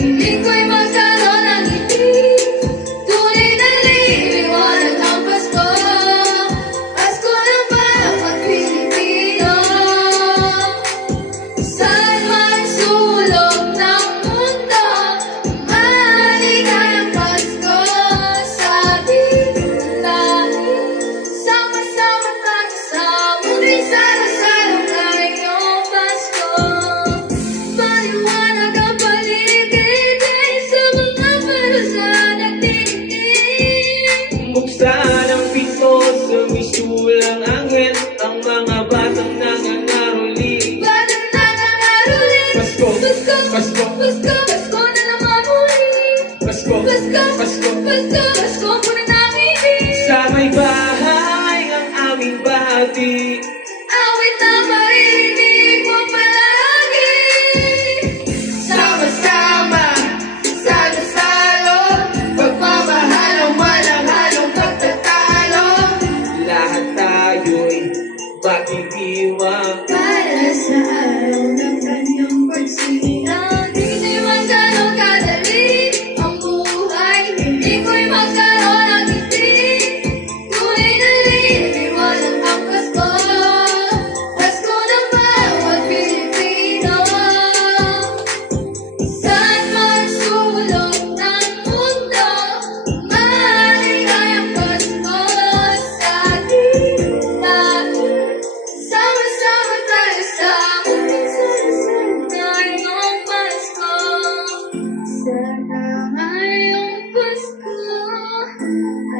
Piling ko'y magkaroon ng ngiti. Tunay na liwanag ang Pasko. Pasko na bawat Pilipino. Saan man sulok ng mundo, maligayang Pasko sa ating lahat. Sama-sama tayo sa muling salo-salo ngayong Pasko. Maliwanag ang paligid sa mga parusa nagtitingin. Buksan ang pinto, sumisulang anghel, ang mga batang nangangaroling. Batang nangangaroling. Pasko, Pasko, Pasko, Pasko, Pasko na naman muli. Pasko, Pasko, Pasko. Pasko, Pasko muna namin. Sa may bahay ang aming bahati. Awit na marinig mo palagi. Sama-sama, salo-salo, pagmamahal ang walang halong pagtatalo. Lahat tayo'y pag-iiwang. Para sa araw ng kanyang pagsilang, hindi man gano'ng kadali ang buhay. Hindi ko'y magkaroon ng ngiti. Tunay na liwanag ang Pasko. Pasko ng bawat Pilipino. Saan man sulok ng mundo, maligayang Pasko sa ating lahat. Sama-sama tayo sa muling salo-salo ngayong Pasko. Sana ngayong Pasko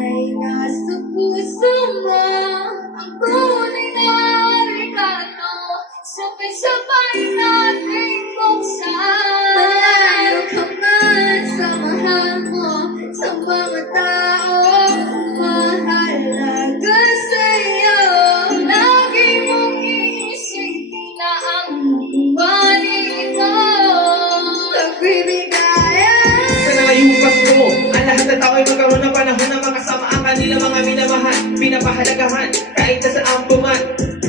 ay nasa puso mo ang tunay na regalo. Sabay-sabay nating buksan. Malayo ka man sa mahal mo, sa mga taong mahalaga sa'yo. Lagi mong iisipin na ang buwan ito nagbibigayan. Sa ngayong Pasko, ang lahat ng tao ay magkaroon ng panahon na makasama ang kanilang mga minamahal, pinapahalagahan, kahit na saan puman.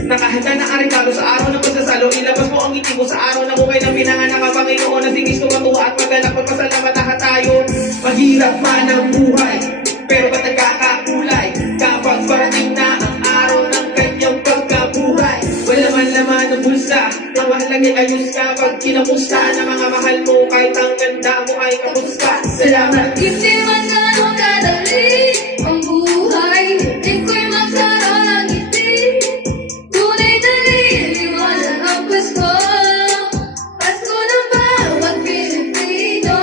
Nakahanda na ang regalo sa araw ng pagsasalo. Ilabas mo ang ngiti mo sa araw na bukay ng pinanganak ang Panginoon. Ang singis tumatuwa at maganap, magpasalamat lahat tayo. Mahirap man ang buhay, pero ba't nagkakakulay kapag parating na ang araw ng kanyang pagkabuhay? Wala man laman ng bulsa, ang mahalagay ayos kapag kinamusta ng mga mahal mo, kahit ang ganda mo ay kamusta. Salamat. Hindi man gano'ng kadali ang buhay. Hindi ko'y magkaroon ng ngiti. Tunay na liwanag ang Pasko. Pasko ng bawat Pilipino.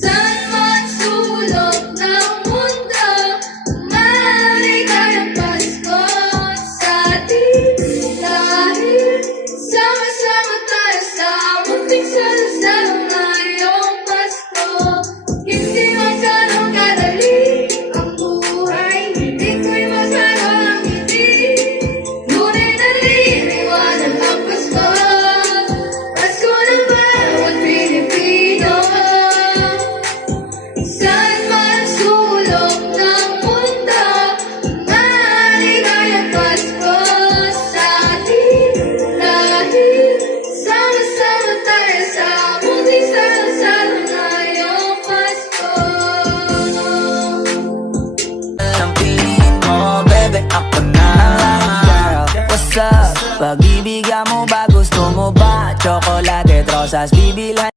Saan man sulok ng mundo, maligayang Pasko sa ating lahat. Sama-sama tayo sa muling salo-salo ngayong Pasko. Hindi man gano'ng kadali ang buhay. Hindi ko'y magkaroon ng ngiti. Tunay na liwanag ang Pasko. Pasko ng bawat Pilipino. Saan man sulok ng mundo, maligayang Pasko sa ating lahat. Sama-sama tayo sa muling salo-salo ngayong Pasko. Ang piling mo, bebe, ako na lang. What's up? Pag-ibigan mo ba, gusto mo ba? Chocolate, rosas, bibilhan